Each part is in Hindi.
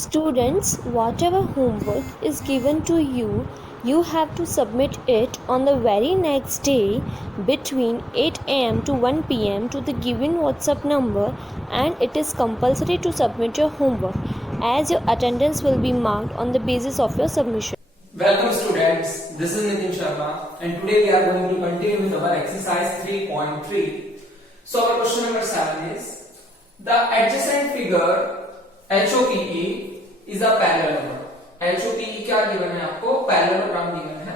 Students, whatever homework is given to you, you have to submit it on the very next day between 8 am to 1 pm to the given WhatsApp number, and it is compulsory to submit your homework as your attendance will be marked on the basis of your submission. Welcome students, this is Nitin Sharma and today we are going to continue with our exercise 3.3. So our question number 7 is, the adjacent figure HOPE is a parallelogram. HOPE क्या given है आपको? Parallelogram given है.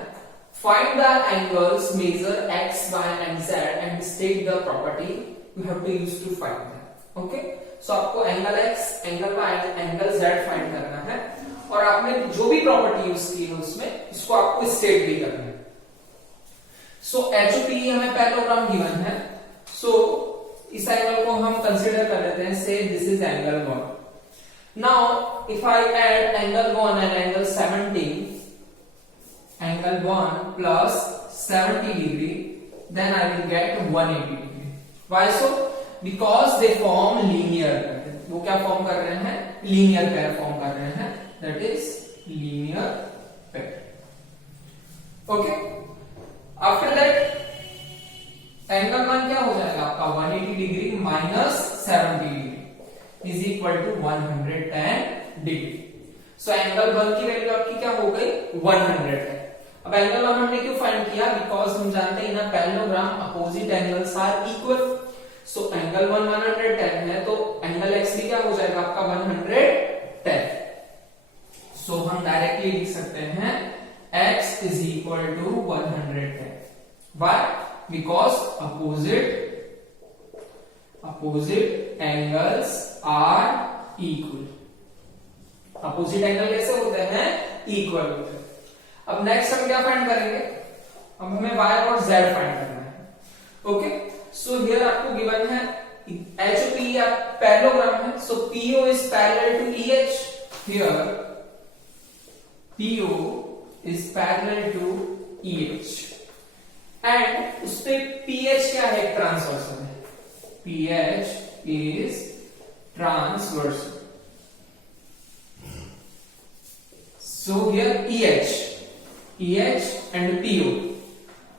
Find the angles, measure x, y and z and state the property you have to use to find them. Okay? So आपको angle x, angle y and angle z find करना है और आपने जो भी प्रॉपर्टी यूज की है उसमें इसको आपको स्टेट भी करना है. सो HOPE हमें पैरेललोग्राम गिवन है. सो इस एंगल को हम कंसीडर कर लेते हैं. Say this is angle 1. Now if I add angle 1 and angle 70, angle 1 plus 70 degree, then I will get 180 degree. Why so? Because they form linear pair. वो क्या फॉर्म कर रहे हैं? लीनियर पेयर फॉर्म कर रहे हैं. That is linear pair. Okay. After that, angle 1 क्या हो जाएगा आपका? 180 degree minus 70 degree is equal to 110 degree. So angle 1 की वैल्यू आपकी क्या हो गई? 100 है. अब एंगल 1 हमने क्यों फाइंड किया? बिकॉज हम जानते हैं in a parallelogram opposite angles are equal. So angle 1 110 है तो एंगल x भी क्या हो जाएगा आपका? 110. सो हम डायरेक्टली लिख सकते हैं x is equal to 110. Why? Because opposite angles are equal. Opposite angle कैसे होते हैं? इक्वल होते हैं. अब नेक्स्ट हम क्या फाइंड करेंगे? अब हमें y और z फाइंड करना है. ओके. सो हियर आपको गिवन है HOPE या पैरेललोग्राम है. सो PO is parallel to EH. Here PO is parallel to EH and उस पे PH क्या है? ट्रांसवर्सल है. PH is transversal. So here EH and PO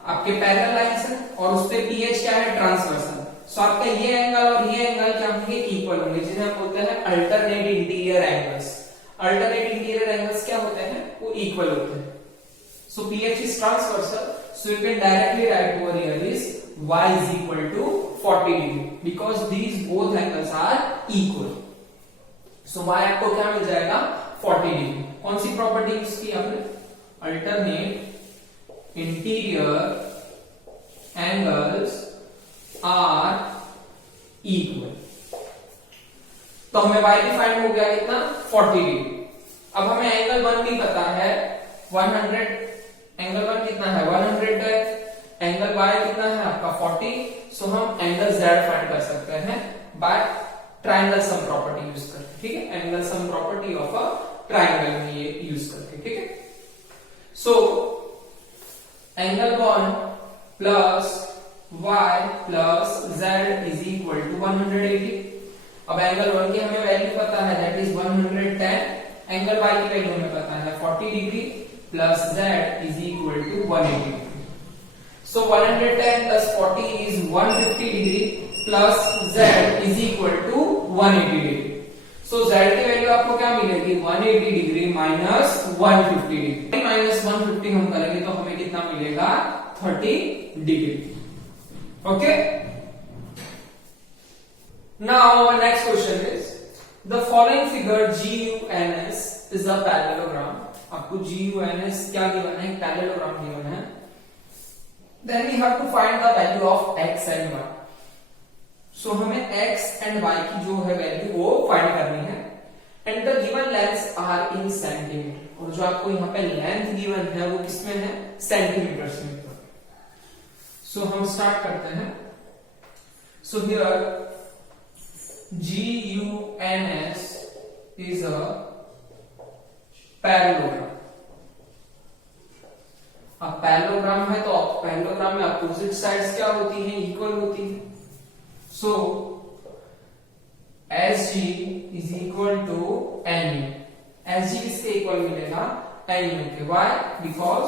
आपके पैरेलल लाइंस है और उस पे PH क्या है? ट्रांसवर्सल. सो आपका ये एंगल और ये एंगल क्या होंगे? इक्वल होंगे, जिन्हें आप बोलते हैं alternate interior angles. Alternate interior angles क्या होते हैं? वो इक्वल होते हैं. सो PH is transversal, so you can directly write over here is y is equal to 40 degree because these both angles are equal. So y आपको क्या मिल जाएगा? 40 डिग्री. कौन सी प्रॉपर्टी यूज की आपने? Alternate interior angles are equal. तो हमें y भी फाइंड हो गया कितना? 40 डिग्री. अब हमें एंगल 1 भी पता है 100. एंगल 1 कितना है? 100 है. एंगल y कितना है आपका? 40. सो हम एंगल z फाइंड कर सकते हैं by triangle sum property use करके. ठीक है. Angle sum property of a triangle में ये यूज करके. ठीक है. So angle 1 plus y plus z is equal to 180. अब एंगल 1 की हमें वैल्यू पता है, दैट इज 110. एंगल y की वैल्यू हमें पता है 40 degree plus z is equal to 180 degree. So 110 plus 40 is 150 degree plus z is equal to 180 degree. So z की वैल्यू आपको क्या मिलेगी? 180 डिग्री माइनस 150 डिग्री. माइनस 150 हम करेंगे तो हमें कितना मिलेगा? 30 degree. Okay. Now our next question is, the following figure GUNS is a parallelogram. आपको GUNS क्या गिवन है? पैरेललोग्राम गिवन है. Then we have to find the value of x and y. So हमें x and y की जो है वैल्यू वो फाइंड करनी है. And the given lengths are in centimeter. और जो आपको यहाँ पे लेंथ गिवन है वो किसमें है? सेंटीमीटर्स में. So हम स्टार्ट करते हैं. So here GUNS is a parallelogram. अब पैरेललोग्राम है तो पैरेललोग्राम में अपोजिट साइड्स क्या होती हैं? इक्वल होती हैं. So SG is equal to NE. S G किसके इक्वल मिलेगा, एन यू के। Why, because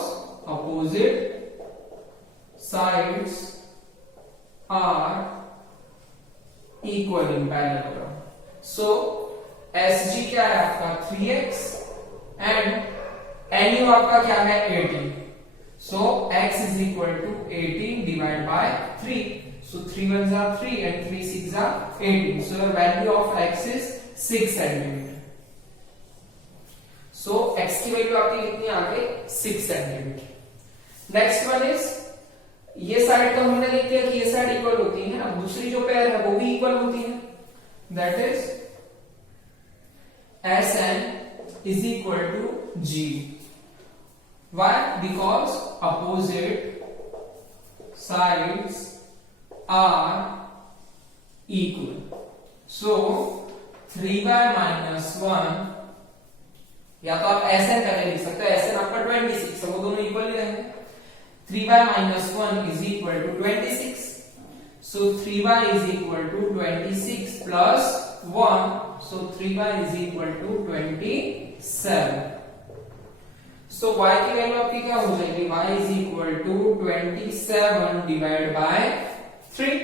opposite sides are equal in parallelogram. So S G क्या है आपका 3x एंड एन यू आपका क्या है 18। So x is equal to 18 divide by 3। So 3 1s are 3 and 3 6s are 18. So the value of x is 6 centimeter. So x की वैल्यू आपकी कितनी आ गई 6 सेंटीमीटर। नेक्स्ट वन इज, ये साइड तो हमने देख लिया कि ये साइड इक्वल होती है, अब दूसरी जो पेयर है वो भी इक्वल होती है। That is SN is equal to G. Why? Because opposite sides are equal. So 3y minus 1, या तो आप SN पहले लिख सकते हो, SN आपका 26 है, वो दोनों इक्वल ही रहेंगे। 3y minus 1 is equal to 26. So 3y is equal to 26 plus 1. So 3y is equal to 27. So y की वैल्यू आपकी क्या हो जाएगी, y is equal to 27 divided by 3.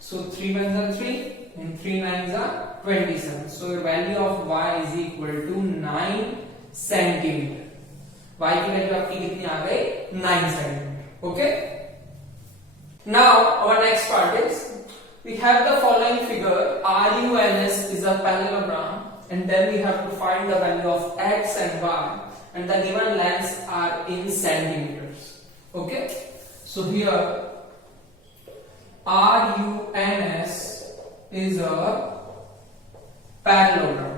So 3 1s are 3 and 3 9s are 27. So the value of y is equal to 9 centimeter. y की वैल्यू आपकी कितनी आ गई 9 centimeter. Okay. Now our next part is, we have the following figure RUNS is a parallelogram, and then we have to find the value of x and y, and the given lengths are in centimeters. Okay. So here RUNS is a parallelogram.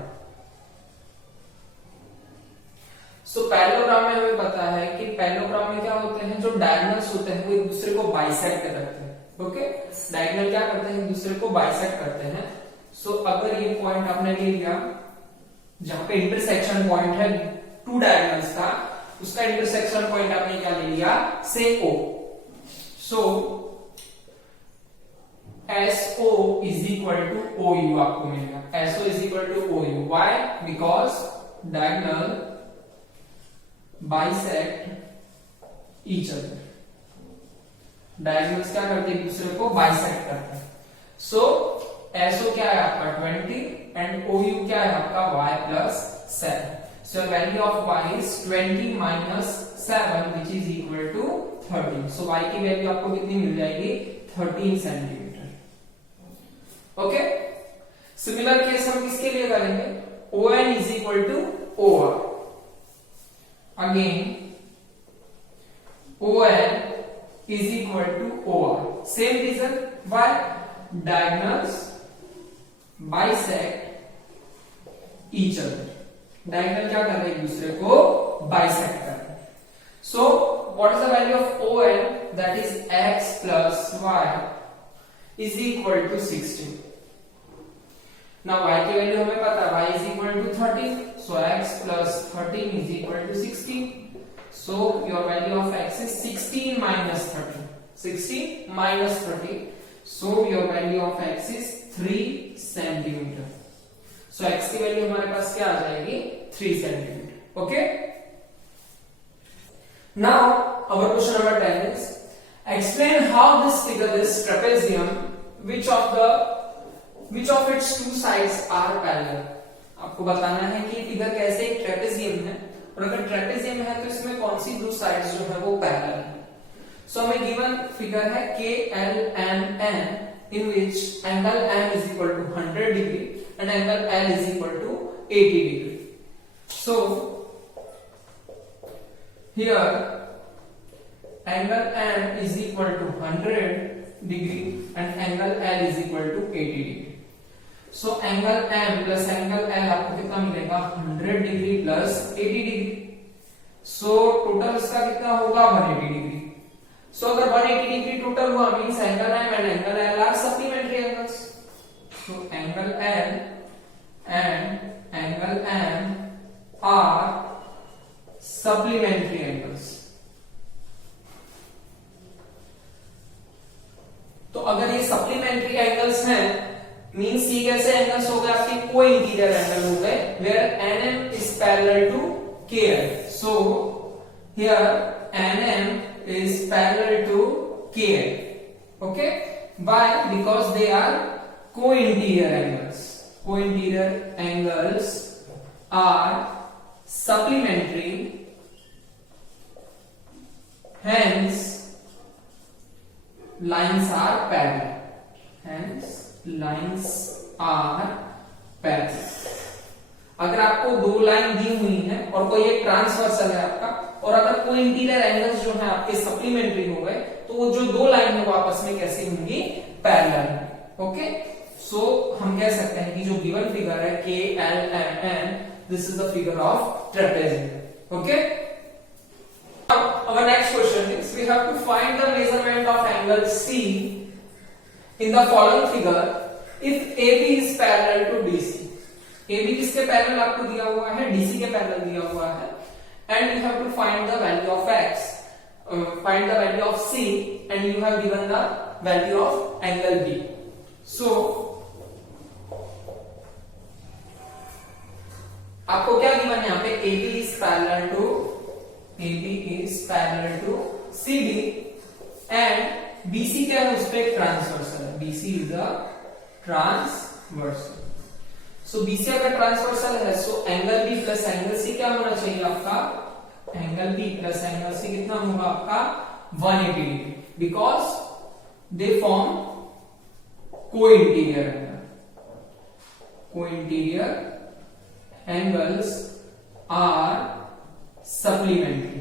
So parallelogram में हमें पता है कि पैरेललोग्राम में क्या होते हैं, जो डायगोनल्स होते हैं वो एक दूसरे को बाइसेक्ट करते हैं। ओके, डायगोनल क्या करते हैं, एक दूसरे को बाइसेक्ट करते हैं। सो अगर ये पॉइंट आपने ले लिया जहां पे इंटरसेक्शन पॉइंट है टू डायगोनल्स का, उसका इंटरसेक्शन पॉइंट आपने क्या ले लिया, से O। So SO is equal to OU आपको मिलेगा, SO is equal to OU। Why? Because diagonal bisect each other। Diagonals क्या करते हैं, एक दूसरे को बाइसेक्ट करते हैं। सो SO क्या है आपका 20 एंड OU क्या है आपका y plus 7। So value of y is 20 minus 7 which is equal to 13. So y की वैल्यू आपको कितनी मिल जाएगी, 13 सेंटीमीटर। ओके, सिमिलर केस हम किसके लिए करेंगे, ON is equal to OR। Again ON is equal to OR, same reason। Why? Diagonals bisect each other। Diagonal क्या कर रहे हैं, एक दूसरे को बाइसेक्ट कर रहे हैं। So what is the value of ON, that is x plus y is equal to 16। Now y की वैल्यू हमें पता है, y is equal to 13, so x plus 13 is equal to 16। So your value of x is 16 minus 13, 16 minus 30, so your value of x is 3 centimeter। So x की वैल्यू हमारे पास क्या आ जाएगी, 3 centimetre. Okay, now our question number 10 is, explain how this figure is trapezium, which of its two sides are parallel। आपको बताना है कि फिगर कैसे एक ट्रेपेजियम है, और अगर ट्रेपेजियम है तो इसमें कौन सी दो साइड्स जो है वो पैरेलल है। सो हमें गिवन फिगर है KLMN in which angle M is equal to 100 degree and angle L is equal to 80 degree। So here angle M is equal to 100 degree and angle L is equal to 80 degree। So angle M plus angle L आपको कितना मिलेगा, 100 degree plus 80 degree. So total इसका कितना होगा, 180 डिग्री। सो अगर 180 डिग्री टोटल हुआ means angle M and angle L are supplementary angles. So angle L and angle M are supplementary angles. तो अगर ये सप्लीमेंट्री एंगल्स हैं मींस ये कैसे एंगल्स हो गए, आपके कोइंटीरियर एंगल हो गए, where NM is parallel to KL. So here NM is parallel to KL. Okay? Why? Because they are co-interior angles. Co-interior angles are supplementary, hence lines are parallel. Hence lines are parallel. अगर आपको दो लाइन दी हुई है और कोई एक ट्रांसवर्सल है आपका, और अगर कोई इंटीरियर एंगल्स जो है आपके सप्लीमेंट्री हो गए, तो वो जो दो लाइन है वो आपस में कैसे होंगी? पैरेलल. ओके, सो हम कह सकते हैं कि जो गिवन फिगर है K L M N, this is the figure of trapezium. Okay, our next question is we have to find the measurement of angle C in the following figure if AB is parallel to DC. AB किसके पैरेलल आपको दिया हुआ है? DC के पैरेलल दिया हुआ है. And you have to find the value of X, find the value of C, and you have given the value of angle B. So आपको क्या गिवन है यहाँ पे? AB is parallel to CD and BC क्या है? उस पे एक ट्रांसवर्सल है. BC is a transversal. So BC अगर ट्रांसवर्सल है, so angle B plus angle C क्या होना चाहिए आपका? Angle B plus angle C कितना होगा आपका? 180 degree, because they form co-interior angle. Co-interior angles are supplementary,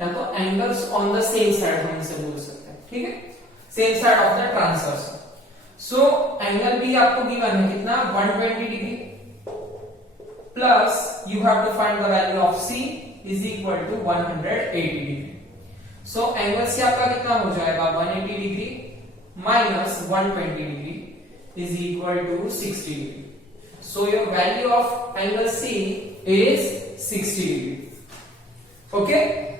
या तो angles on the same side हम इसे बोल सकते हैं. ठीक है, same side of the transversal. So angle B आपको गिवन है कितना? 120 degree plus you have to find the value of C is equal to 180 degree. So angle C आपका कितना हो जाएगा? 180 degree minus 120 degree is equal to 60 degree. So your value of angle C is 60 degree. Okay.